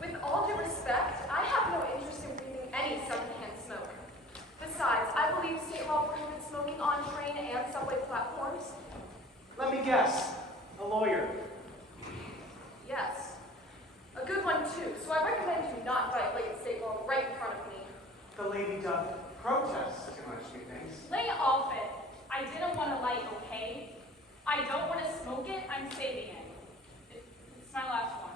With all due respect, I have no interest in breathing any secondhand smoke. Besides, I believe state law prohibits smoking on train and subway platforms. Let me guess. A lawyer. Yes. A good one, too, so I recommend you not violate state law right in front of me. The lady doth protest too much, methinks. Lay off it. I didn't want to light, okay? I don't want to smoke it. I'm saving it. It's my last one.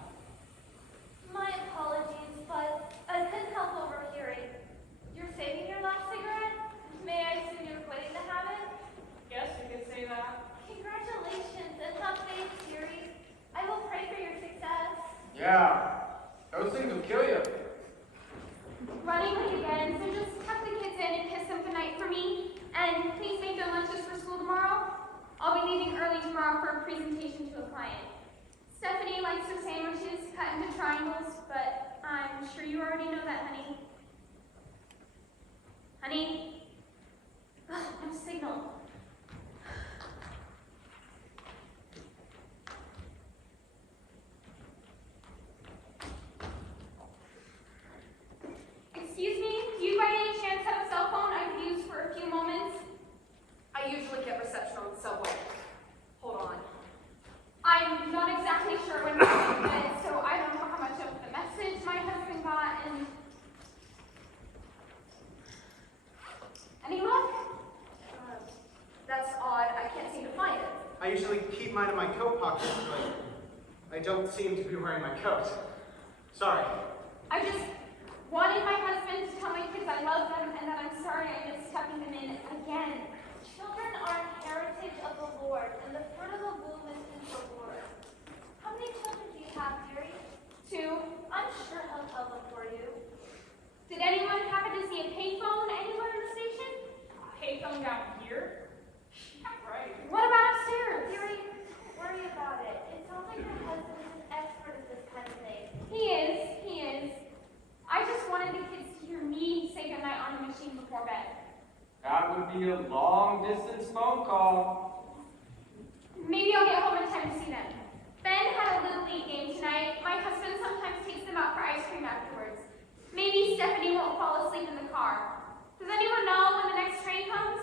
My apologies, but I couldn't help overhearing. You're saving your last cigarette? May I assume you're quitting the habit? Guess you could say that. Congratulations, and have faith, dearie. I will pray for your success. Yeah, those things will kill you. Running late again, so just tuck the kids in and kiss them goodnight for me. And please make their lunches for school tomorrow. I'll be leaving early tomorrow for a presentation to a client. Stephanie likes her sandwiches cut into triangles, but I'm sure you already know that, honey. Honey? Oh, no signal. Excuse me, do you by any chance have a cell phone I could use for a few moments? I usually get reception on the subway. Hold on. I'm not exactly sure when my went, so I don't know how much of the message my husband got, and... Any luck? That's odd. I can't seem to find it. I usually keep mine in my coat pocket, but I don't seem to be wearing my coat. Sorry. I just wanted my husband to tell my kids I love them and that I'm sorry I missed tucking them in again. Children are an heritage of the Lord, and the fruit of the womb is his reward. How many children do you have, dearie? 2. I'm sure he'll tell them for you. Did anyone happen to see a payphone anywhere in the station? Payphone down here? Yeah, right. What about upstairs? Dearie, don't worry about it. It sounds like your husband is an expert at this kind of thing. He is. I just wanted the kids to hear me say goodnight on the machine before bed. That would be a long-distance phone call. Maybe I'll get home in time to see them. Ben had a Little League game tonight. My husband sometimes takes them out for ice cream afterwards. Maybe Stephanie won't fall asleep in the car. Does anyone know when the next train comes?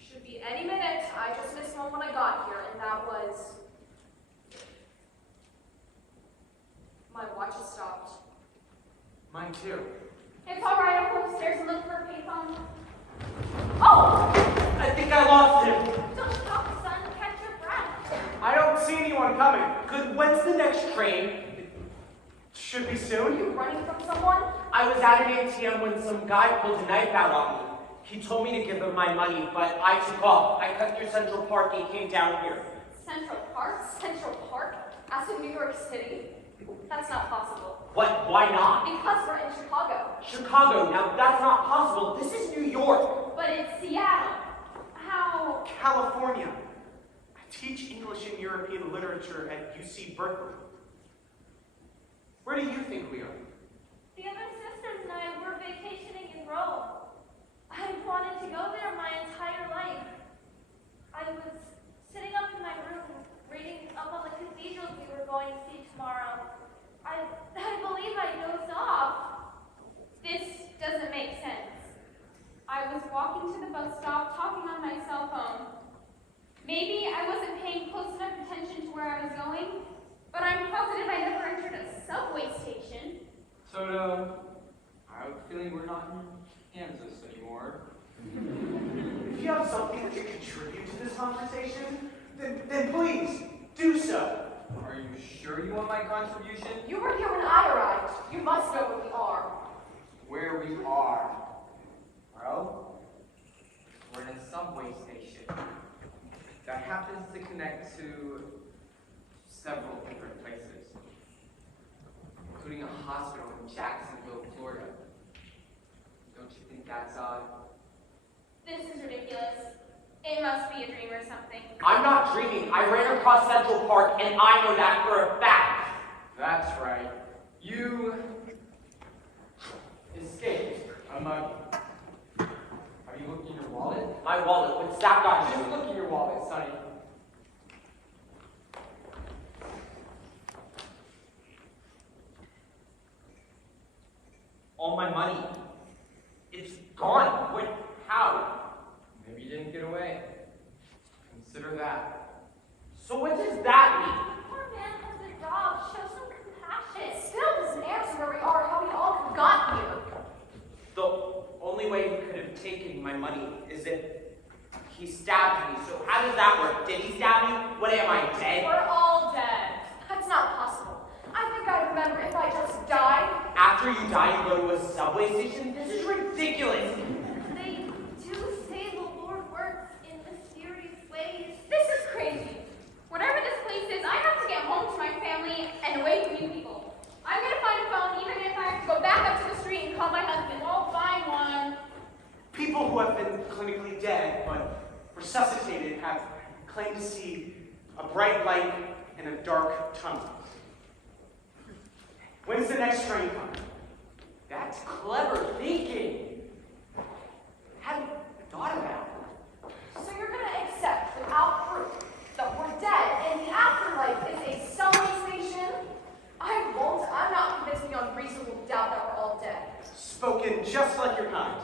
Should be any minute. I just missed one when I got here, and that was... My watch has stopped. Mine too. It's all right. I'll go upstairs and look for a payphone. Oh! I think I lost him. Don't stop, son. Catch your breath. I don't see anyone coming. When's the next train? It should be Are soon. you running from someone? I was at an ATM when some guy pulled a knife out on me. He told me to give him my money, but I took off. I cut through Central Park and came down here. Central Park? Central Park? As in New York City? That's not possible. What? Why not? Because we're in Chicago. Chicago, now that's not possible. This is New York. But it's Seattle. How? California. I teach English and European literature at UC Berkeley. Where do you think we are? The other sisters and I were vacationing in Rome. I wanted to go there my entire life. I was sitting up in my room, reading up on the cathedrals we were going to see tomorrow. I believe I dozed off. This doesn't make sense. I was walking to the bus stop, talking on my cell phone. Maybe I wasn't paying close enough attention to where I was going, but I'm positive I never entered a subway station. So, I have a feeling we're not in Kansas anymore. If you have something that you contribute to this conversation, then please do so. Are you sure you want my contribution? You were here when I arrived. You must know where we are. Where we are? Well, we're in a subway station that happens to connect to several different places, including a hospital in Jacksonville, Florida. Don't you think that's odd? This is ridiculous. It must be a dream or something. I'm not dreaming. I ran across Central Park, and I know that for a fact. That's right. You escaped a muggy. Have you looked in your wallet? My wallet, what's that got to do Just with it? look in your wallet, Sonny. all my money. It's gone. What? How? Maybe you didn't get away. Consider that. So what does that mean? Poor man has a job. Show some compassion. It still doesn't answer where we are, how we all could have gotten here. The only way he could have taken my money is if he stabbed me. So how does that work? Did he stab me? What am I, dead? We're all dead. That's not possible. I think I remember if I just died. After you die, you go to a subway station? This is ridiculous. They do say the Lord works in mysterious ways. This is crazy. Whatever this place is, I have to get home to my family and away from you people. I'm gonna find a phone, even if I have to go back up to the street and call my husband. We'll find one. People who have been clinically dead but resuscitated have claimed to see a bright light in a dark tunnel. When's the next train coming? That's clever thinking. Hadn't thought about it. So you're gonna accept without proof that we're dead and the afterlife is a subway station? I won't. I'm not convinced beyond reasonable doubt that we're all dead. Spoken just like your kind.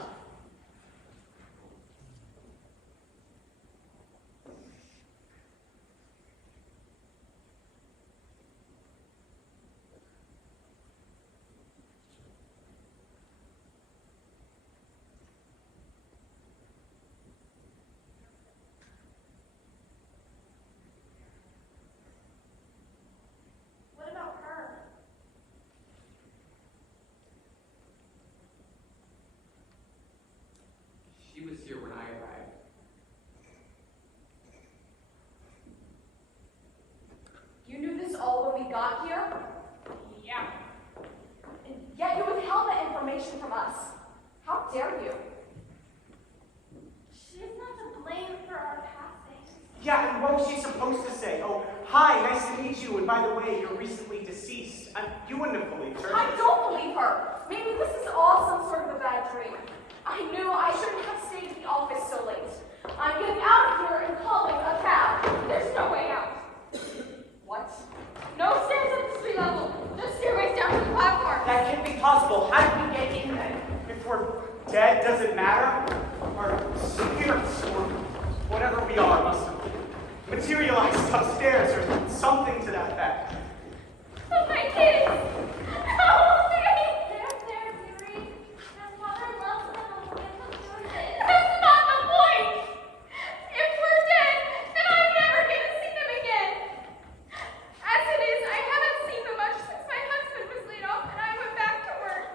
What about her? She was here when I arrived. You knew this all when we got here? Yeah. And yet you withheld that information from us. How dare you? She's not to blame for our passing. Yeah, and what was she supposed to say? Oh, hi, nice to meet you, and by the way, you're recently deceased. You wouldn't have believed her. I don't believe her. Maybe this is all some sort of a bad dream. I knew I shouldn't have stayed at the office so late. I'm getting out of here and calling a cab. There's no way out. What? No stairs up the street level. Just stairways down to the platform. That can't be possible. How did we get in then? If we're dead, does it matter? Our spirits, or whatever we are, must have materialized upstairs or something to that effect. Oh, my kids! Help me! They're Yuri. My father loves them and will get them through this. That's not the point! If we're dead, then I'm never gonna see them again! As it is, I haven't seen them much since my husband was laid off and I went back to work.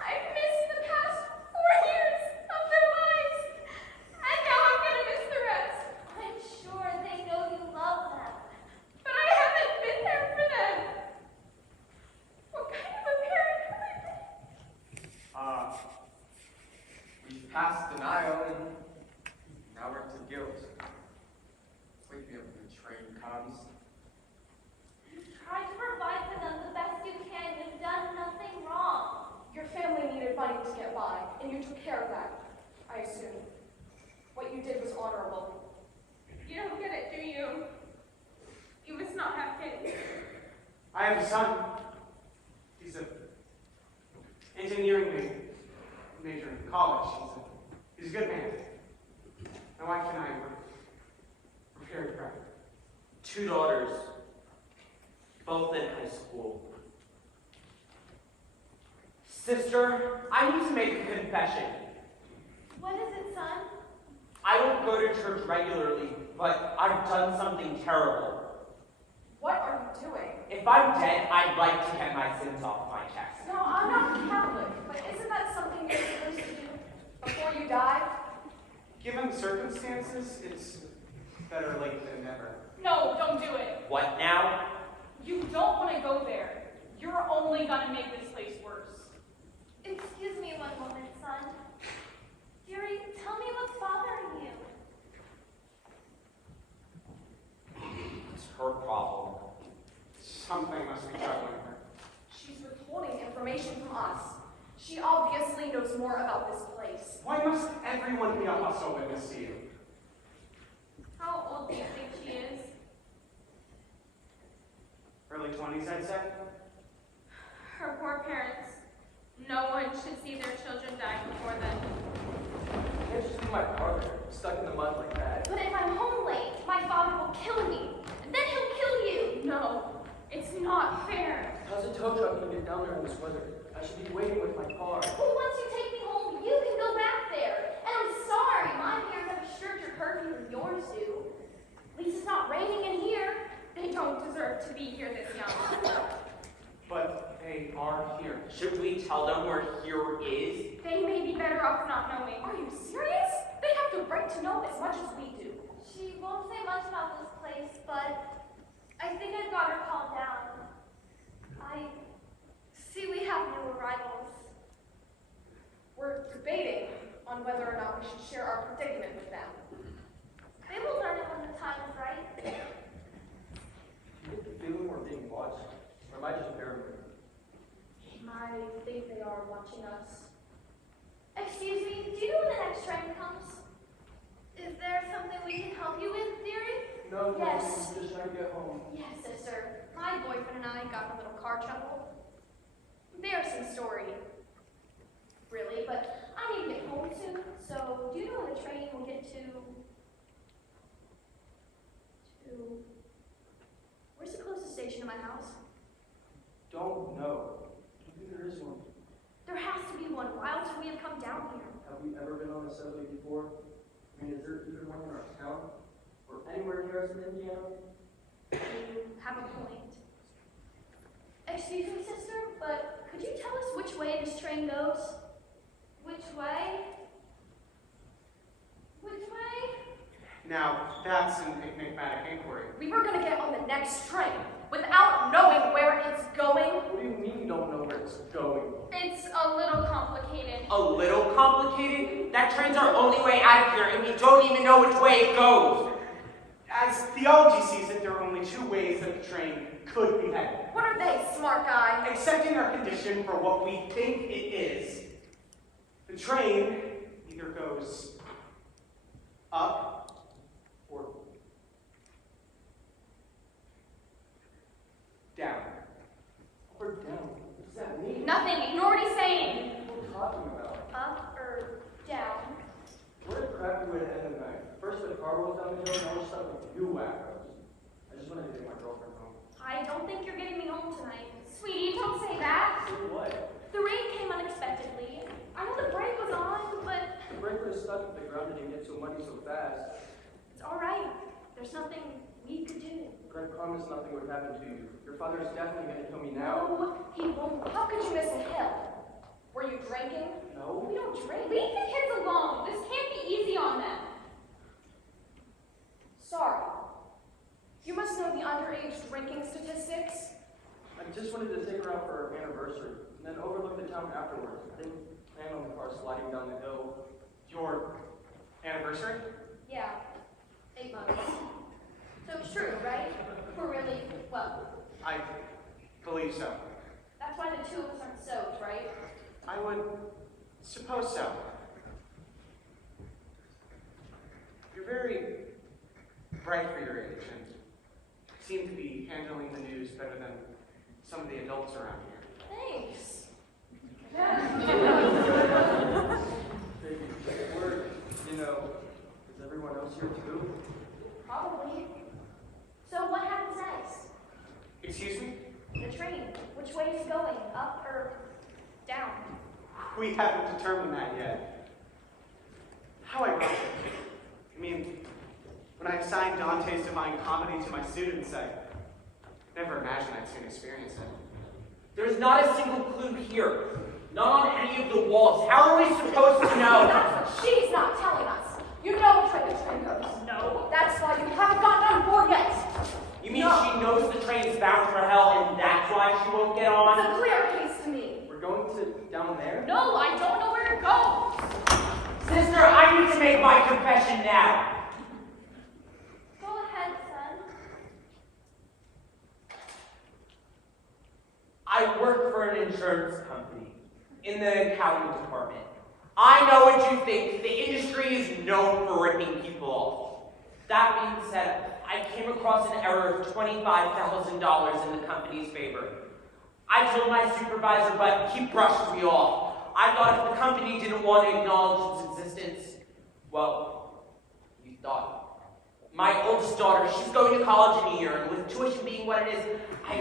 I've missed the past 4 years of their lives, and now I'm gonna miss the rest. I'm sure they know you love them. But I haven't been there for them. What kind of a parent have I been? We've passed denial and now we're to guilt. Wake me up when the train comes. You've tried to provide for them the best you can. You've done nothing wrong. Your family needed money to get by, and you took care of that, I assume. What you did was honorable. You don't get it, do you? You must not have kids. I have a son. He's an engineering major in college. He's a good man. My wife and I were prepared for it. 2 daughters, both in high school. Sister, I need to make a confession. What is it, son? I don't go to church regularly, but I've done something terrible. What are you doing? If I'm dead, I'd like to get my sins off my chest. No, I'm not Catholic, but isn't that something you're supposed to do before you die? Given the circumstances, it's better late than never. No, don't do it. What now? You don't want to go there. You're only gonna make this place worse. Excuse me one moment, son. Yuri, tell me what's bothering you. It's her problem. Something must be troubling her. She's withholding information from us. She obviously knows more about this place. Why must everyone be a hustle witness to you? How old do you think she is? Early 20s, I'd say. Her poor parents. one should see their children die before then. I can't just leave my car there, stuck in the mud like that. But if I'm home late, my father will kill me. And then he'll kill you. No, it's not fair. How's a tow truck gonna get down there in this weather? I should be waiting with my car. Well, once you take me home, you can go back there. And I'm sorry, my parents have a stricter curfew than yours do. At least it's not raining in here. They don't deserve to be here this young. But they are here. Should we tell them where here is? They may be better off not knowing. Are you serious? They have the right to know as much as we do. She won't say much about this place, but I think I've got her calmed down. I see we have new arrivals. We're debating on whether or not we should share our predicament with them. They will learn it when the time is right. Do you get the feeling we're being watched? Or am I just paranoid? I think they are watching us. Excuse me, do you know when the next train comes? Is there something we can help you with, dearie? No, Yes. I'm just trying to get home. Yes, sister. My boyfriend and I got in a little car trouble. Embarrassing story. Really, but I need to get home soon, so do you know when the train will get to... Where's the closest station to my house? Don't know. I don't think there is one. There has to be one. Why else would we have come down here? Have we ever been on a subway before? I mean, is there even one in our town? Or anywhere near us in Indiana? You have a point. Excuse me, sister, but could you tell us which way this train goes? Which way? Which way? Now, that's an enigmatic inquiry. We were gonna get on the next train without knowing where it's going. What do you mean you don't know where it's going? It's a little complicated. A little complicated? That train's our only way out of here, and we don't even know which way it goes. As theology sees it, there are only two ways that the train could be headed. What are they, smart guy? Accepting our condition for what we think it is, the train either goes up or down. Up or down? What does that mean? Nothing. Ignore what he's saying. What are you talking about? Up or down? What a crappy way to end the night. First the car rolls down the hill, now we're stuck with you wackos. I just wanted to get my girlfriend home. I don't think you're getting me home tonight. Sweetie, don't say that. So what? The rain came unexpectedly. I know the brake was on, but The breaker is stuck if the ground didn't get so muddy so fast. it's all right. There's nothing we could do. Greg promised nothing would happen to you. Your father's definitely going to kill me now. No, he won't. How could you miss a hill? Were you drinking? No? We don't drink. Leave the kids alone. This can't be easy on them. Sorry. You must know the underage drinking statistics. I just wanted to take her out for her anniversary, and then overlook the town afterwards. I didn't plan on the car sliding down the hill. Your anniversary? Yeah, 8 months. So it's true, right? We're really, well, I believe so. that's why the two of us aren't soaked, right? I would suppose so. You're very bright for your age and seem to be handling the news better than some of the adults around here. Thanks. Baby, word, you know, is everyone else here too? Probably. So what happens next? Excuse me? The train. Which way is it going? Up or down? We haven't determined that yet. How ironic. I mean, when I assigned Dante's Divine Comedy to my students, I never imagined I'd soon experience it. There's not a single clue here. Not on any of the walls. How are we supposed to know? That's what she's not telling us. You know which way the train goes. No. That's why you haven't gotten on board yet. You mean No. she knows the train's bound for hell and that's why she won't get It's on? a clear case to me. We're going to down there? No, I don't know where to go. Sister, I need to make my confession now. Go ahead, son. I work for an insurance company in the accounting department. I know what you think. The industry is known for ripping people off. That being said, I came across an error of $25,000 in the company's favor. I told my supervisor, but he brushed me off. I thought if the company didn't want to acknowledge its existence, well, you thought. My oldest daughter, she's going to college in a year, and with tuition being what it is,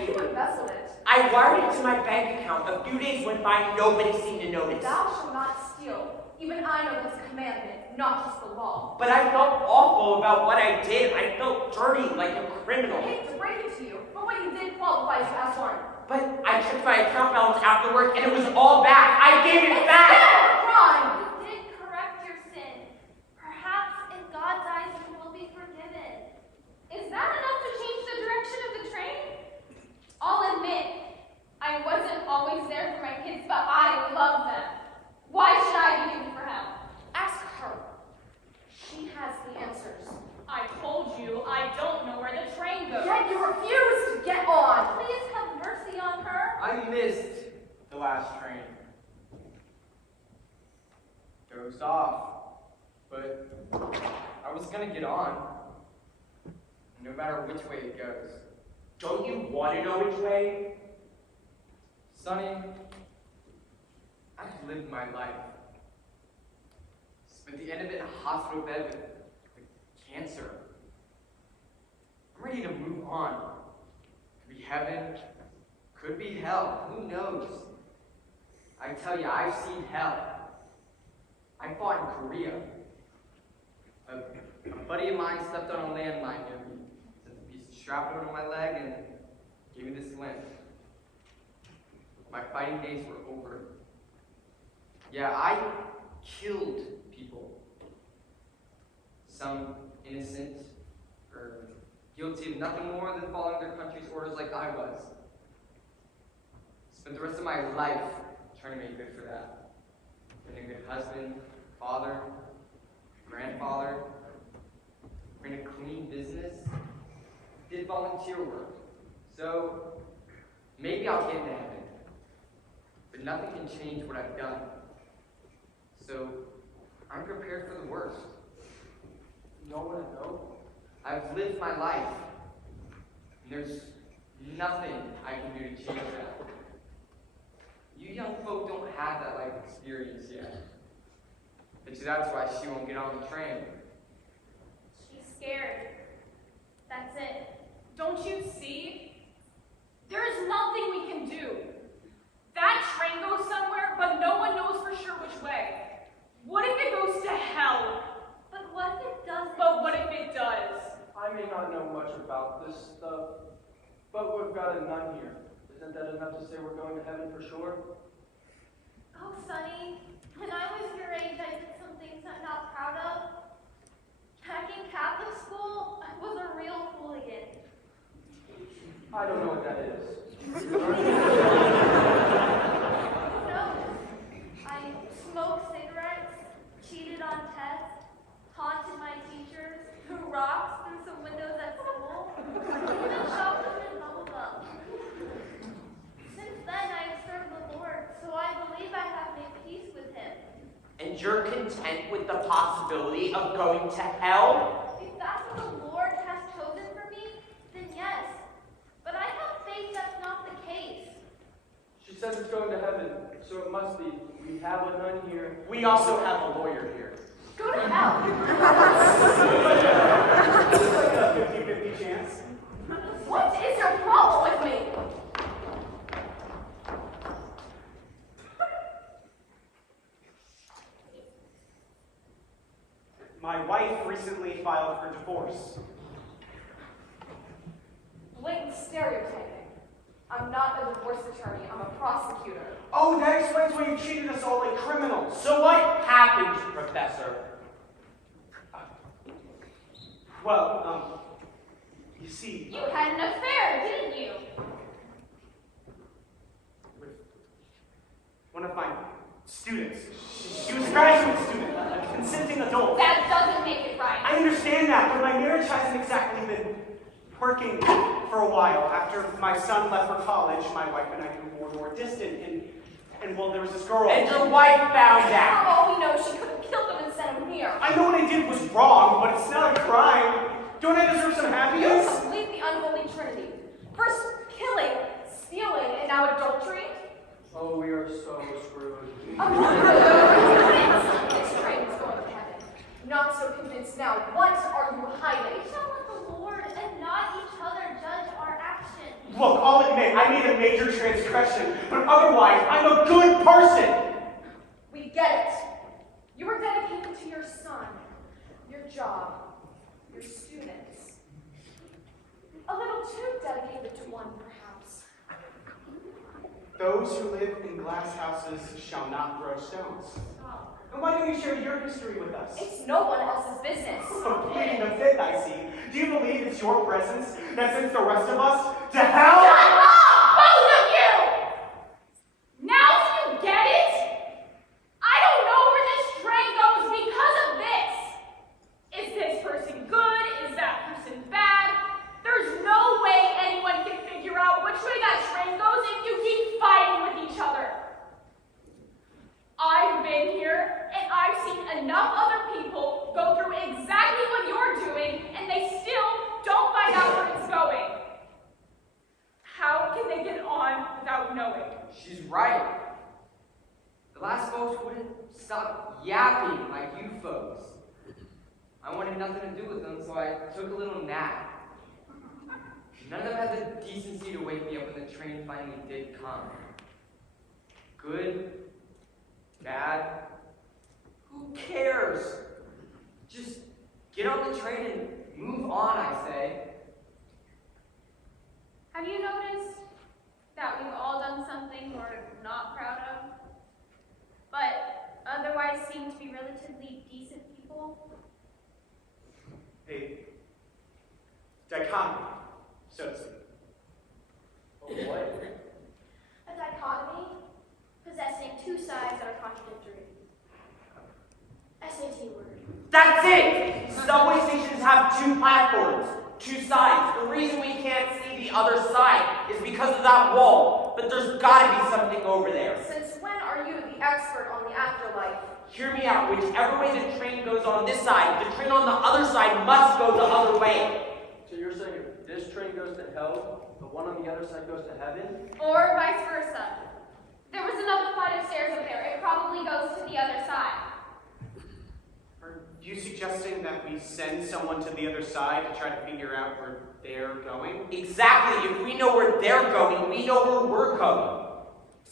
You embezzled it. I wired it to my bank account. A few days went by, and nobody seemed to notice. Thou shalt not steal. Even I know this commandment, not just the law. But I felt awful about what I did. I felt dirty, like a criminal. I hate to break it to you, but what you did qualifies you as one. But I checked my account balance after work, and it was all back. I gave it It's back. still a crime! You did correct your sin. Perhaps in God's eyes you will be forgiven. Is that enough to change the direction of the train? I'll admit, I wasn't always there for my kids, but I love them. Why should I be looking for help? Ask her. She has the answers. I told you I don't know where the train goes. Yet you refuse to get on. Please have mercy on her. I missed the last train. Dozed off, but I was gonna get on, no matter which way it goes. Don't you want to know which way? Sonny, I've lived my life. Spent the end of it in a hospital bed with cancer. I'm ready to move on. Could be heaven, could be hell, who knows? I tell you, I've seen hell. I fought in Korea. A buddy of mine stepped on a landmine near me, sent a piece of shrapnel to my leg, and gave me this limp. My fighting days were over. Yeah, I killed people. Some innocent or guilty of nothing more than following their country's orders like I was. Spent the rest of my life trying to make good for that. Being a good husband, father, grandfather, ran a clean business, did volunteer work. So maybe I'll get into heaven. But nothing can change what I've done. So I'm prepared for the worst. You don't want to know? I've lived my life. And there's nothing I can do to change that. You young folk don't have that life experience yet. But that's why she won't get on the train. She's scared. That's it. Don't you see? There is nothing we can do. That train goes somewhere, but no one knows for sure which way. What if it goes to hell? But what if it doesn't? But what if it does? I may not know much about this stuff, but we've got a nun here. Isn't that enough to say we're going to heaven for sure? Oh, Sonny, when I was your age, I did some things I'm not proud of. Back in Catholic school, I was a real hooligan. I don't know what that is. No, I smoked cigarettes, cheated on tests, taunted my teachers, threw rocks through some windows at school, even shopped them in bubblegum. Since then, I have served the Lord, so I believe I have made peace with Him. And you're content with the possibility of going to hell? If that's what the Lord has chosen for me, then yes. But I have faith that's not the case. She says it's going to heaven, so it must be. We have a nun here. We also have a lawyer here. Go to hell. It's like a 50-50 chance. What is your problem with me? My wife recently filed for divorce. Blatant stereotyping. I'm not a divorce attorney, I'm a prosecutor. Oh, that explains why you treated us all like criminals. So what happened, Professor? Well, you see, You had an affair, didn't you? with one of my students. She was a graduate student, a consenting adult. That doesn't make it right. I understand that, but my marriage hasn't exactly been working for a while. After my son left for college, my wife and I grew more and more distant, and well, there was this girl. And your wife found For out. all we know, she could have killed him and sent him here. I know what I did was wrong, but it's not a crime. Don't I deserve some You happiness? complete the unholy trinity. First killing, stealing, and now adultery. Oh, we are so screwed. This train is going to heaven. Not so convinced now. What are you hiding? We shall let the Lord and not each other judge our actions. Look, I'll admit, I made a major transgression, but otherwise, I'm a good person. We get it. You were dedicated to your son, your job, your students. A little too dedicated to one, perhaps. Those who live in glass houses shall not throw stones. Stop. And why don't you share your history with us? It's no one else's business. Pleading the fifth, I see. Do you believe it's your presence that sends the rest of us to hell? Shut up, both of you! Now do you get it? I don't know where this train goes because of this. Is this person good? Is that person bad? There's no way anyone can figure out which way that train goes if you keep fighting with each other. I've been here, and I've seen enough other people go through exactly what you're doing, and they still don't find out where it's going. How can they get on without knowing? She's right. The last folks wouldn't stop yapping like you folks. I wanted nothing to do with them, so I took a little nap. None of them had the decency to wake me up when the train finally did come. Good, bad, who cares? Just get on the train and move on, I say. Have you noticed that we've all done something we're not proud of, but otherwise seem to be relatively decent people? A dichotomy, so to speak. What? A dichotomy possessing two sides that are contradictory. SAT word. That's it! Subway stations have two platforms, two sides. The reason we can't see the other side is because of that wall. But there's gotta be something over there. Since when are you the expert on the afterlife? Hear me out. Whichever way the train goes on this side, the train on the other side must go the other way. So you're saying if this train goes to hell, the one on the other side goes to heaven? Or vice versa. There was another flight of stairs up there. It probably goes to the other side. Are you suggesting that we send someone to the other side to try to figure out where they're going? Exactly. If we know where they're going, we know where we're going.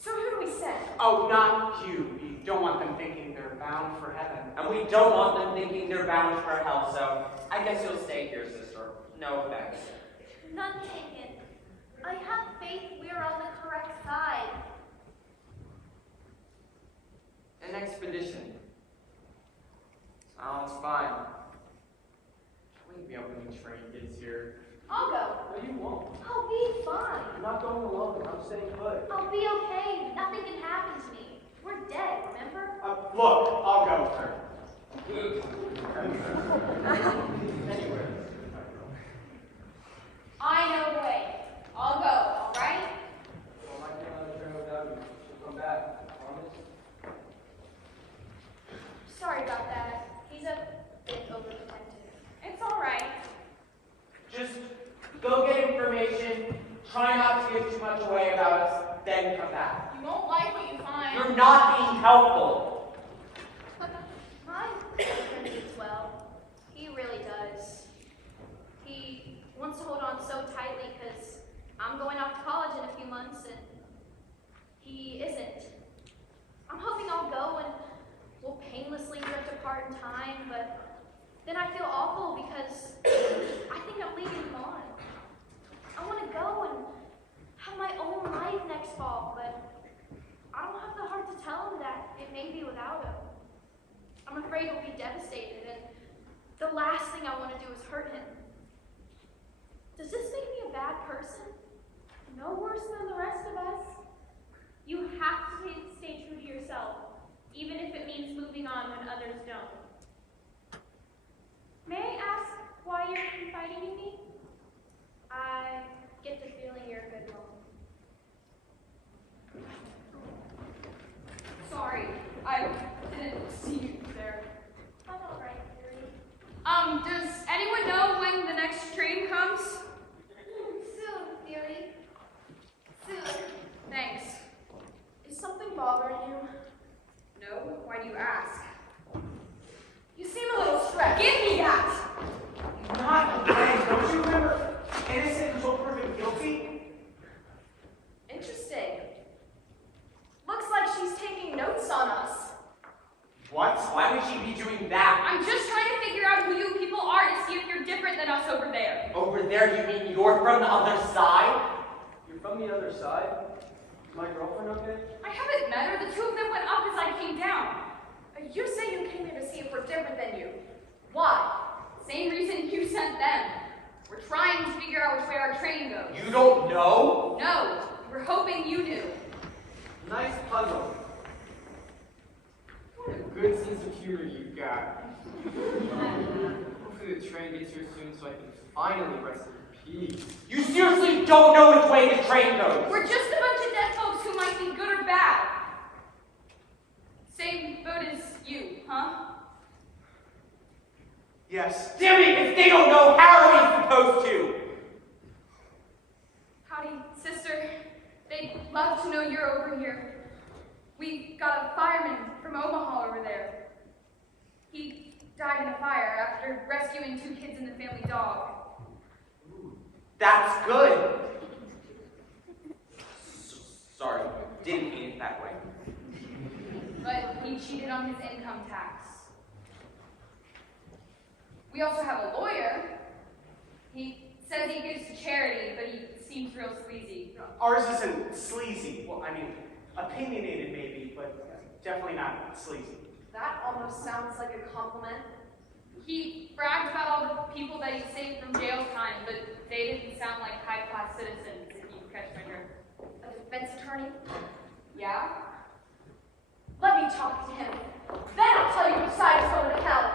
So who do we send? Oh, not you. We don't want them thinking they're bound for heaven. And we don't want them thinking they're bound for hell, so I guess you'll stay here, sister. No offense. None taken. I have faith we're on the correct side. An expedition. Sounds fine. Wake me up when the train gets here. I'll go. No, you won't. I'll be fine. I'm not going alone. I'm staying put. I'll be okay. Nothing can happen to me. We're dead, remember? Look, I'll go with her. Anywhere. I know the way. I'll go, all right? Well, I can't on the train without you. She'll come back. Promise? Sorry about that. He's a bit overprotective. It's all right. Just go get information, try not to give too much away about us, then come back. You won't like what you find. You're not being helpful. My boyfriend means well. He really does. He wants to hold on so tightly because I'm going off to college in a few months and he isn't. I'm hoping I'll go and we'll painlessly drift apart in time, but then I feel awful because I think I'm leaving him on. I want to go and have my own life next fall, but I don't have the heart to tell him that it may be without him. I'm afraid he'll be devastated, and the last thing I want to do is hurt him. Does this make me a bad person? No worse than the rest of us. You have to stay true to yourself, even if it means moving on when others don't. May I ask why you're confiding in me? I get the feeling you're a good mom. Sorry, I didn't see you there. I'm all right, Fury. Does anyone know when the next train comes? Soon, Fury. Soon. Thanks. Is something bothering you? Why do you ask? You seem a little stressed. Give me that! Not again. Don't you remember? Innocent until proven guilty? Interesting. Looks like she's taking notes on us. What? Why would she be doing that? I'm just trying to figure out who you people are to see if you're different than us over there. Over there, you mean you're from the other side? You're from the other side? Is my girlfriend okay? I haven't met her. The two of them went up as I came down. You say you came here to see if we're different than you. Why? Same reason you sent them. We're trying to figure out which way our train goes. You don't know? No, we're hoping you do. Nice puzzle. What a good sense of humor you've got. Hopefully the train gets here soon so I can finally rest in peace. You seriously don't know which way the train goes? We're just a bunch of dead folks who might be good or bad. Same boat as you, huh? Yes. Damn it, if they don't know, how are we supposed to? Howdy, sister. They'd love to know you're over here. We got a fireman from Omaha over there. He died in a fire after rescuing 2 kids and the family dog. That's good. Sorry, didn't mean it that way. But he cheated on his income tax. We also have a lawyer. He says he gives to charity, but he seems real sleazy. Ours isn't sleazy. Well, I mean, opinionated maybe, but definitely not sleazy. That almost sounds like a compliment. He bragged about all the people that he saved from jail time, but they didn't sound like high-class citizens, if you catch my drift. A defense attorney? Yeah? Let me talk to him. Then I'll tell you which side is going to hell.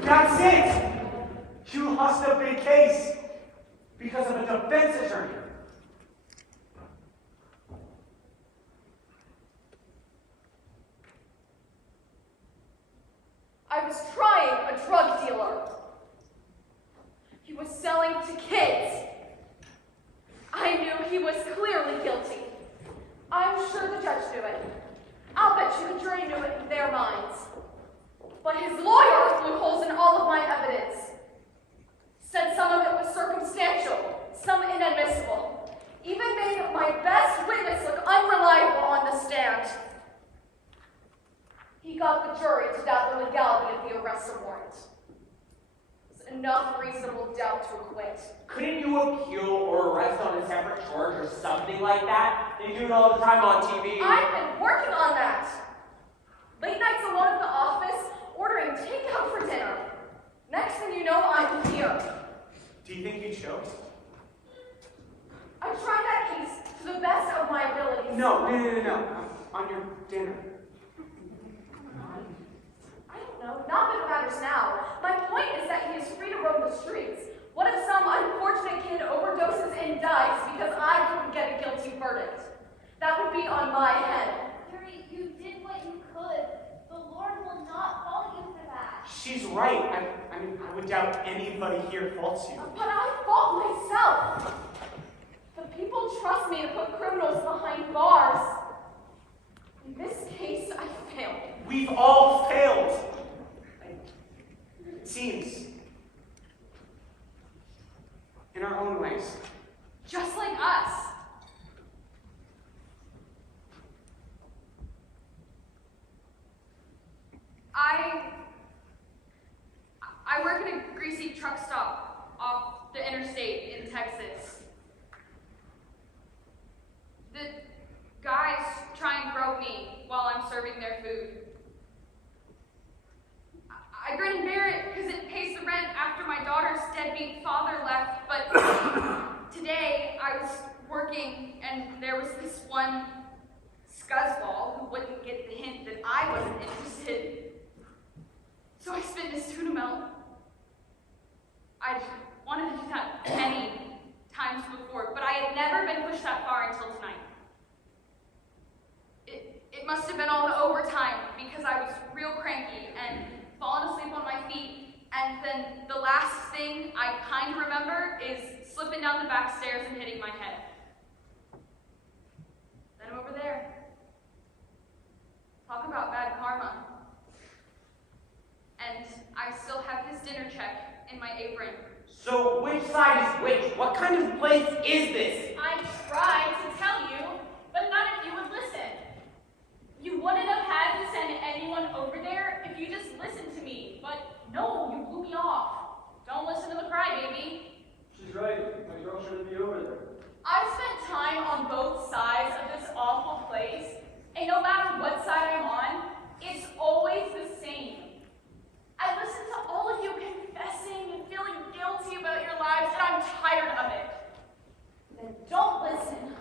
That's it! You lost a big case because of a defense attorney. I was trying a drug dealer. He was selling to kids. I knew he was clearly guilty. I'm sure the judge knew it. I'll bet you the jury knew it in their minds. But his lawyer blew holes in all of my evidence. Said some of it was circumstantial, some inadmissible. Even made my best witness look unreliable on the stand. He got the jury to doubt the legality of the arrest warrant. There's enough reasonable doubt to acquit. Couldn't you appeal or arrest on a separate charge or something like that? They do it all the time on TV. I've been working on that. Late nights alone at the office, ordering takeout for dinner. Next thing you know, I'm here. Do you think you chose? I tried that case to the best of my abilities. No. On your dinner. I don't know. Not that it matters now. My point is that he is free to roam the streets. What if some unfortunate kid overdoses and dies because I couldn't get a guilty verdict? That would be on my head. Yuri, you did what you could. The Lord will not fault you for that. She's right. I mean, I would doubt anybody here faults you. But I fault myself. The people trust me to put criminals behind bars. In this case, I failed. We've all failed. It seems. In our own ways. Just like us. I work in a greasy truck stop off the interstate in Texas. The guys try and grope me while I'm serving their food. I grin and bear it because it pays the rent after my daughter's deadbeat father left, but today I was working and there was this one scuzzball who wouldn't get the hint that I wasn't interested. So I spit this tuna melt. I'd wanted to do that many times before, but I had never been pushed that far until tonight. It must have been all the overtime because I was real cranky and fallen asleep on my feet, and then the last thing I kind of remember is slipping down the back stairs and hitting my head. Then I'm over there. Talk about bad karma. in my apron. So which side is which? What kind of place is this? I tried to tell you, but none of you would listen. You wouldn't have had to send anyone over there if you just listened to me, but no, you blew me off. Don't listen to the crybaby. She's right. My girl shouldn't be over there. I've spent time on both sides of this awful place, and no matter what side I'm on, it's always the same. I listen to all of you confessing and feeling guilty about your lives, and I'm tired of it. Then don't listen.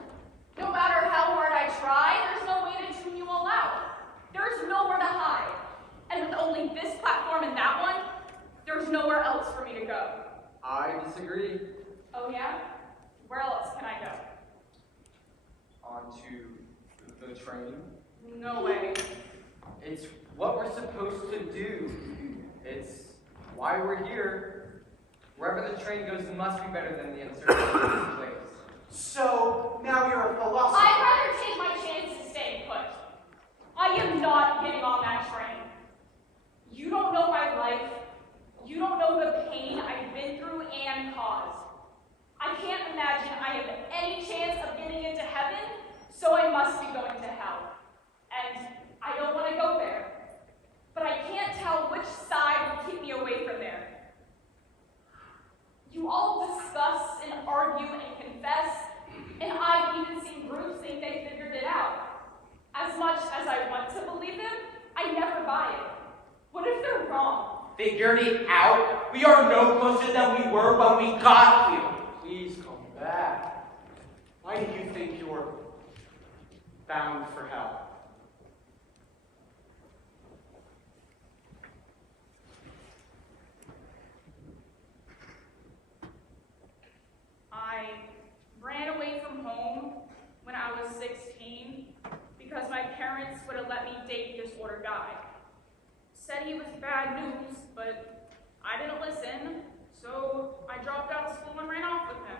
No matter how hard I try, there's no way to tune you all out. There's nowhere to hide. And with only this platform and that one, there's nowhere else for me to go. I disagree. Oh yeah? Where else can I go? Onto the train. No way. It's what we're supposed to do. It's why we're here. Wherever the train goes must be better than the uncertainty of this place. So, now you're a philosopher. I'd rather take my chances staying put. I am not getting on that train. You don't know my life. You don't know the pain I've been through and caused. I can't imagine I have any chance of getting into heaven, so I must be going to hell. And I don't want to go there. But I can't tell which side will keep me away from there. You all discuss and argue and confess, and I've even seen groups think they figured it out. As much as I want to believe them, I never buy it. What if they're wrong? Figured it out? We are no closer than we were when we got here. Please come back. Why do you think you're bound for hell? I ran away from home when I was 16 because my parents wouldn't let me date a disordered guy. Said he was bad news, but I didn't listen, so I dropped out of school and ran off with him.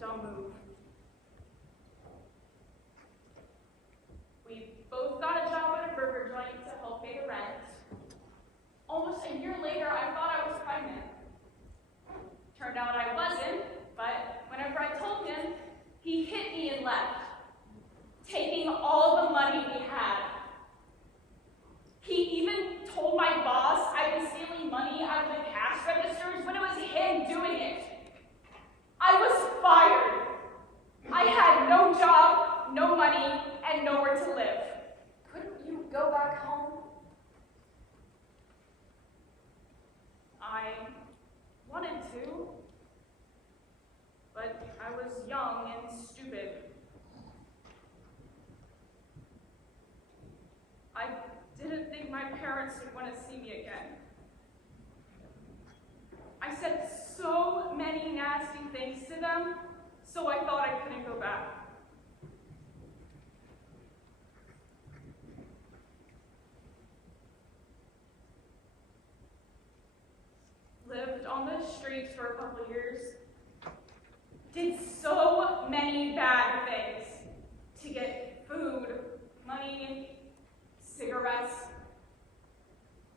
Dumb move. We both got a job at a burger joint to help pay the rent. Almost a year later, I thought I was pregnant. Turned out I wasn't, but whenever I told him, he hit me and left, taking all the money we had. He even told my boss I'd been stealing money out of the cash registers when it was him doing it. I was fired. I had no job, no money, and nowhere to live. Couldn't you go back home? I wanted to, but I was young and stupid. I didn't think my parents would want to see me again. I said so many nasty things to them, so I thought I couldn't go back. Lived on the streets for a couple years. Did so many bad things to get food, money, cigarettes.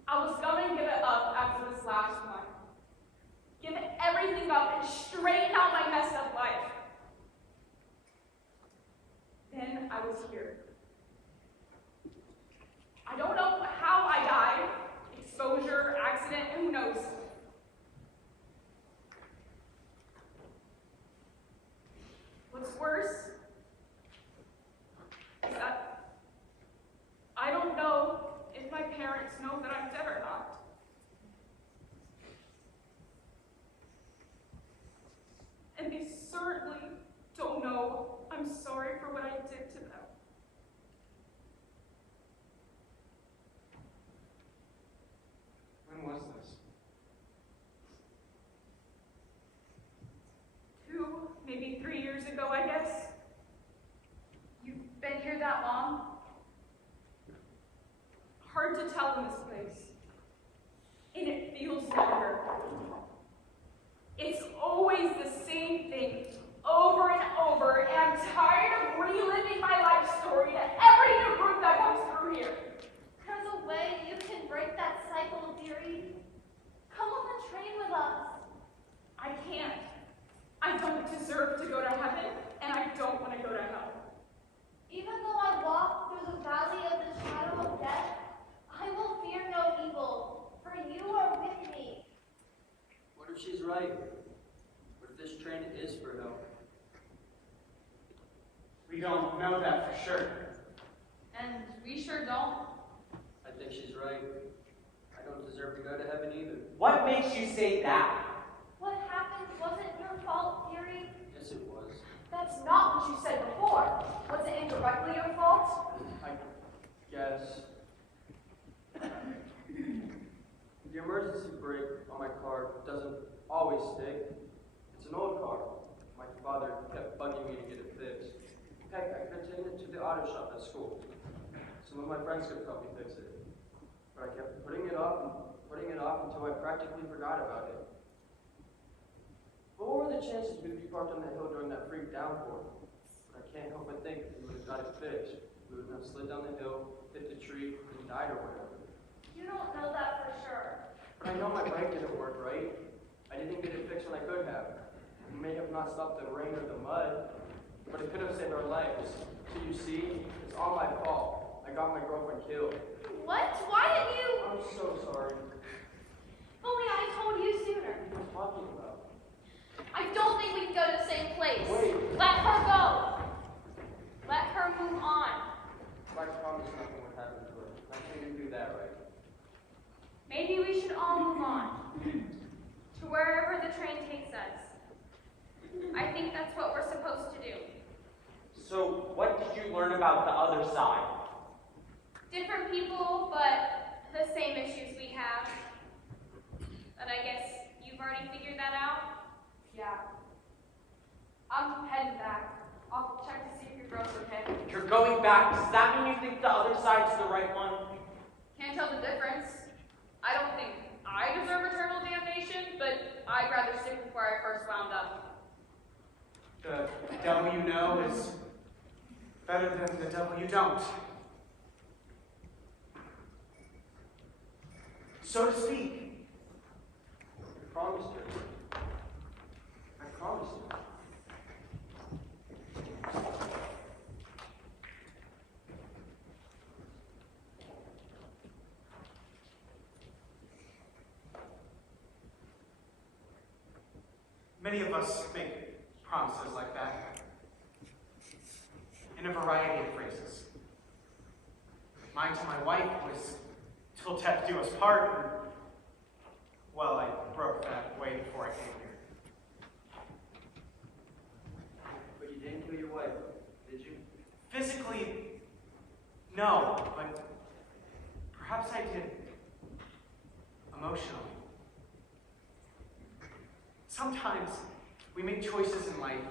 I was going to give it up after this last one. Give everything up and straighten out my messed up life. Then I was here. I don't know how I died. Exposure, accident, who knows? We sure don't. I think she's right. I don't deserve to go to heaven either. What makes you say that? What happened wasn't your fault, dearie. Yes, it was. That's not what you said before. Was it indirectly your fault? I guess. The emergency brake on my car doesn't always stick. It's an old car. My father kept bugging me to get it fixed. Heck, I could take it to the auto shop at school. Some of my friends could help me fix it. But I kept putting it off until I practically forgot about it. But what were the chances we'd be parked on the hill during that freak downpour? But I can't help but think that we would have got it fixed. We would have slid down the hill, hit the tree, and died or whatever. You don't know that for sure. But I know my brake didn't work right. I didn't get it fixed when I could have. It may have not stopped the rain or the mud, but it could have saved our lives. So you see, it's all my fault. I got my girlfriend killed. What? Why didn't you? I'm so sorry. If only I told you sooner. What are you talking about? I don't think we can go to the same place. Wait. Let her go. Let her move on. I promise nothing would happen to her. I can't do that right. Maybe we should all move on to wherever the train takes us. I think that's what we're supposed to do. So, what did you learn about the other side? Different people, but the same issues we have. And I guess you've already figured that out? Yeah. I'm heading back. I'll check to see if your girl's okay. You're going back. Does that mean you think the other side's the right one? Can't tell the difference. I don't think I deserve eternal damnation, but I'd rather stick with where I first wound up. The devil you know is better than the devil you don't. So to speak. I promised her. I promised her. Many of us make promises like that in a variety of phrases. Mine to my wife was, "Till death do us part," and, well, I broke that way before I came here. But you didn't kill your wife, did you? Physically, no, but perhaps I did emotionally. Sometimes we make choices in life,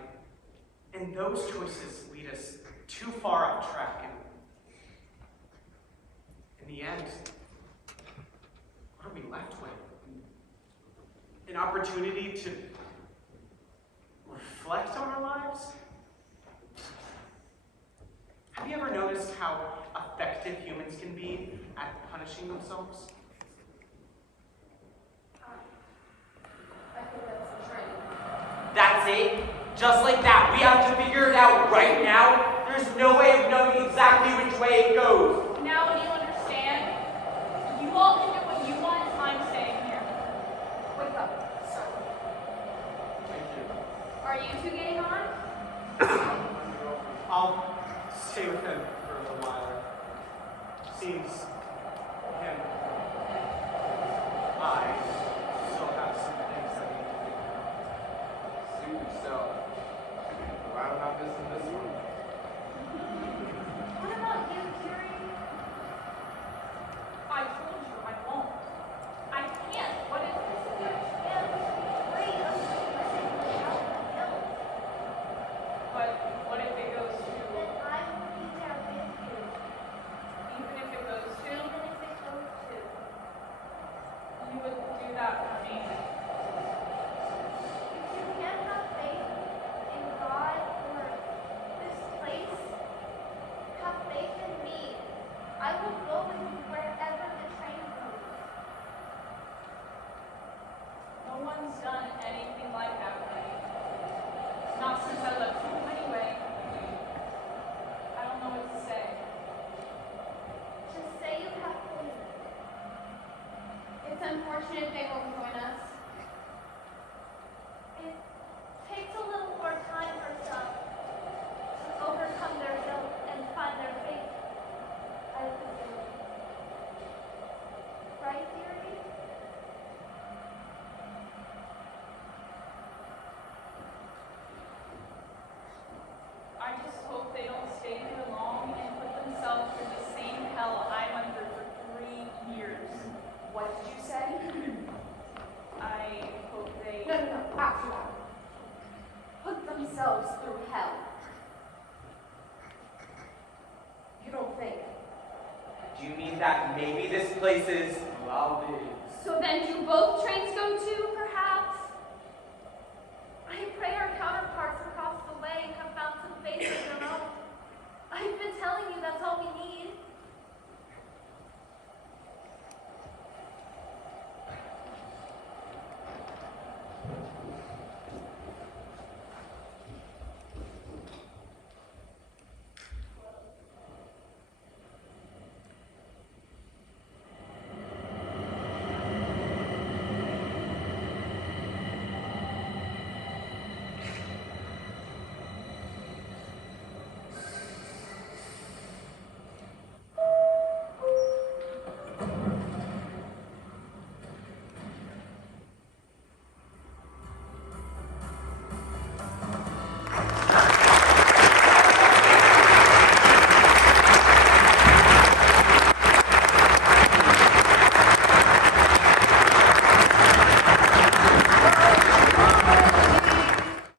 and those choices lead us too far off track, and in the end, what are we left with? An opportunity to reflect on our lives? Have you ever noticed how effective humans can be at punishing themselves? I think that's the train. That's it? Just like that. We have to figure it out right now. There's no way of knowing exactly which way it goes. Now do you understand? You all can do what you want, I'm staying here. Wake up, sir. Thank you. Are you two getting on? I'm your girlfriend. I'll stay with him for a little while. Seems him, I still have some things I need to do. Suit yourself. Why am I missing this one? What about you, dearie? I told you I won't. I can't. What if You can't wait until you take me out of the hill. But what if it goes to, Then I will be there with you. even if it goes to, Do you mean that maybe this place is... Well, So then do both trains go to, perhaps?